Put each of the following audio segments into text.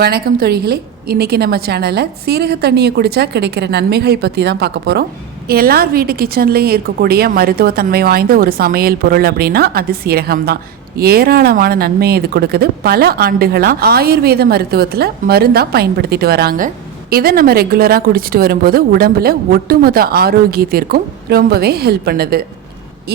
வணக்கம் தொழிகளே. இன்றைக்கி நம்ம சேனலில் சீரக தண்ணியை குடித்தா கிடைக்கிற நன்மைகள் பற்றி தான் பார்க்க போகிறோம். எல்லார் வீட்டு கிச்சன்லேயும் இருக்கக்கூடிய மருத்துவத்தன்மை வாய்ந்த ஒரு சமையல் பொருள் அப்படின்னா அது சீரகம் தான். ஏராளமான நன்மையை இது கொடுக்குது. பல ஆண்டுகளாக ஆயுர்வேத மருத்துவத்தில் மருந்தாக பயன்படுத்திட்டு வராங்க. இதை நம்ம ரெகுலராக குடிச்சிட்டு வரும்போது உடம்புல ஒட்டுமொத்த ஆரோக்கியத்திற்கும் ரொம்பவே ஹெல்ப் பண்ணுது.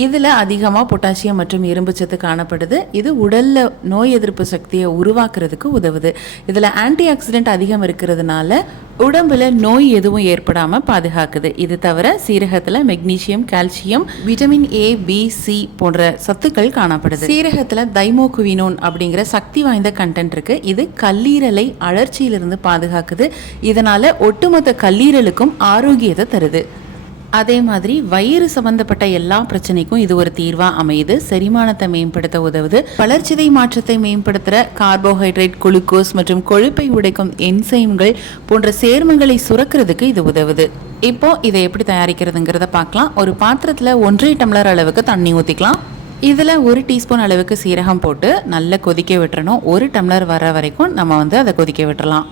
இதில் அதிகமாக பொட்டாசியம் மற்றும் இரும்பு சத்து காணப்படுது. இது உடலில் நோய் எதிர்ப்பு சக்தியை உருவாக்குறதுக்கு உதவுது. இதில் ஆன்டி ஆக்சிடென்ட் அதிகம் இருக்கிறதுனால உடம்புல நோய் எதுவும் ஏற்படாமல் பாதுகாக்குது. இது தவிர சீரகத்தில் magnesium, calcium, vitamin A, B, C போன்ற சத்துக்கள் காணப்படுது. சீரகத்தில் தைமோகுவினோன் அப்படிங்கிற சக்தி வாய்ந்த கண்டென்ட் இருக்கு. இது கல்லீரலை அழற்சியிலிருந்து பாதுகாக்குது. இதனால ஒட்டுமொத்த கல்லீரலுக்கும் ஆரோக்கியத்தை தருது. அதே மாதிரி வயிறு சம்பந்தப்பட்ட எல்லா பிரச்சனைக்கும் இது ஒரு தீர்வாக அமையுது. செரிமானத்தை மேம்படுத்த உதவுது. வளர்ச்சிதை மாற்றத்தை மேம்படுத்துகிற கார்போஹைட்ரேட், குளுக்கோஸ் மற்றும் கொழுப்பை உடைக்கும் என்சைம்கள் போன்ற சேர்மங்களை சுரக்கிறதுக்கு இது உதவுது. இப்போ இதை எப்படி தயாரிக்கிறதுங்கிறத பார்க்கலாம். ஒரு பாத்திரத்தில் 1.5 டம்ளர் அளவுக்கு தண்ணி ஊற்றிக்கலாம். இதில் 1 டீஸ்பூன் அளவுக்கு சீரகம் போட்டு நல்லா கொதிக்க விட்டுறணும். 1 டம்ளர் வர வரைக்கும் நம்ம அதை கொதிக்க விட்டுறலாம்.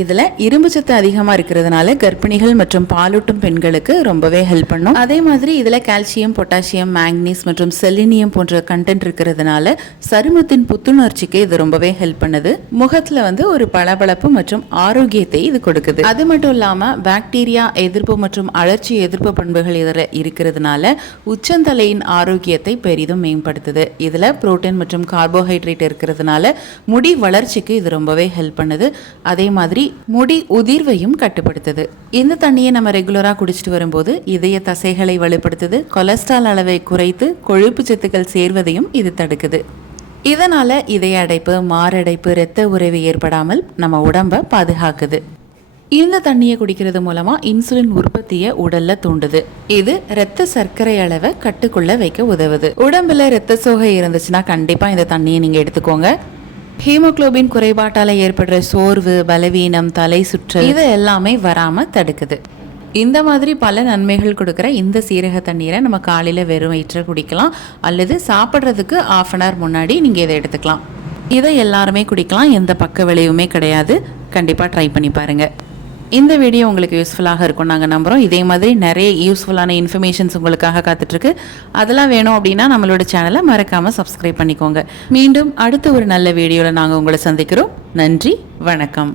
இதில் இரும்பு சத்து அதிகமாக இருக்கிறதுனால கர்ப்பிணிகள் மற்றும் பாலூட்டும் பெண்களுக்கு ரொம்பவே ஹெல்ப் பண்ணும். அதே மாதிரி இதில் கால்சியம், பொட்டாசியம், மேக்னீஸ் மற்றும் செலினியம் போன்ற கண்டென்ட் இருக்கிறதுனால சருமத்தின் புத்துணர்ச்சிக்கு இது ரொம்பவே ஹெல்ப் பண்ணுது. முகத்தில் ஒரு பளபளப்பு மற்றும் ஆரோக்கியத்தை இது கொடுக்குது. அது மட்டும் இல்லாமல் பாக்டீரியா எதிர்ப்பு மற்றும் அழற்சி எதிர்ப்பு பண்புகள் இதில் இருக்கிறதுனால உச்சந்தலையின் ஆரோக்கியத்தை பெரிதும் மேம்படுத்துது. இதில் புரோட்டீன் மற்றும் கார்போஹைட்ரேட் இருக்கிறதுனால முடி வளர்ச்சிக்கு இது ரொம்பவே ஹெல்ப் பண்ணுது. அதே மாதிரி முடி உதிர்வையும் கட்டுப்படுத்துது. இந்த தண்ணியை நம்ம ரெகுலரா குடிச்சிட்டு வரும்போது இதய தசைகளை வலுப்படுத்துது. கொலஸ்ட்ரால் அளவை குறைத்து கொழுப்பு சத்துக்கள் சேர்வதையும் இது தடுக்குது. இதனால இதய அடைப்பு, மாரடைப்பு, இரத்த உறைவு ஏற்படாமல் நம்ம உடம்பை பாதுகாக்குது. இந்த தண்ணியை குடிக்கிறது மூலமா இன்சுலின் உற்பத்தியை உடல்ல தூண்டுது. இது இரத்த சர்க்கரை அளவை கட்டுக்குள்ள வைக்க உதவுது. உடம்புல இரத்த சோகை இருந்துச்சுன்னா கண்டிப்பா இந்த தண்ணியை நீங்க எடுத்துக்கோங்க. ஹீமோகுளோபின் குறைபாட்டால் ஏற்படுற சோர்வு, பலவீனம், தலை சுற்றல் இது எல்லாமே வராமல் தடுக்குது. இந்த மாதிரி பல நன்மைகள் கொடுக்குற இந்த சீரக தண்ணீரை நம்ம காலையில் வெறும் வயிற்றில் குடிக்கலாம், அல்லது சாப்பிட்றதுக்கு 1/2 அன் ஹவர் முன்னாடி நீங்கள் இதை எடுத்துக்கலாம். இதை எல்லாருமே குடிக்கலாம், எந்த பக்க விளைவுமே கிடையாது. கண்டிப்பாக ட்ரை பண்ணி பாருங்கள். இந்த வீடியோ உங்களுக்கு யூஸ்ஃபுல்லாக இருக்கும் நாங்கள் நம்புகிறோம். இதே மாதிரி நிறைய யூஸ்ஃபுல்லான இன்ஃபர்மேஷன்ஸ் உங்களுக்காக காத்துட்ருக்கு. அதெல்லாம் வேணும் அப்படின்னா நம்மளோட சேனலை மறக்காமல் சப்ஸ்கிரைப் பண்ணிக்கோங்க. மீண்டும் அடுத்த ஒரு நல்ல வீடியோவில் நாங்கள் உங்களை சந்திக்கிறோம். நன்றி, வணக்கம்.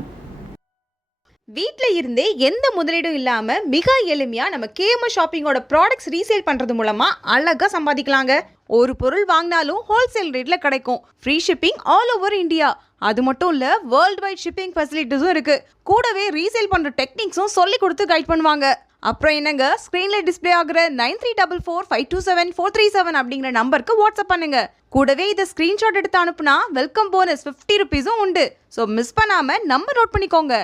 வீட்டில் இருந்தே எந்த முதலீடும் இல்லாமல் மிக எளிமையாக நம்ம கேஎம்எஸ் ஷாப்பிங்கோட ப்ராடக்ட்ஸ் ரீசேல் பண்ணுறது மூலமாக அழகாக சம்பாதிக்கலாங்க. ஒரு பொருள் வாங்கினாலும் ஹோல்சேல் ரேட்டில் கிடைக்கும். Free shipping all over India. அது மட்டும் இல்லை, வேர்ல்டு வைட் ஷிப்பிங் ஃபெசிலிட்டிஸும் இருக்குது. கூடவே ரீசேல் பண்ணுற டெக்னிக்ஸும் சொல்லி கொடுத்து கைட் பண்ணுவாங்க. அப்புறம் என்னங்க, ஸ்க்ரீனில் டிஸ்பிளே ஆகிற 9344527437 அப்படிங்கிற நம்பருக்கு வாட்ஸ்அப் பண்ணுங்க. கூடவே இதை ஸ்க்ரீன்ஷாட் எடுத்து அனுப்புனா வெல்கம் போனஸ் 50 ரூபீஸும் உண்டு. ஸோ மிஸ் பண்ணாமல் நம்பர் நோட் பண்ணிக்கோங்க.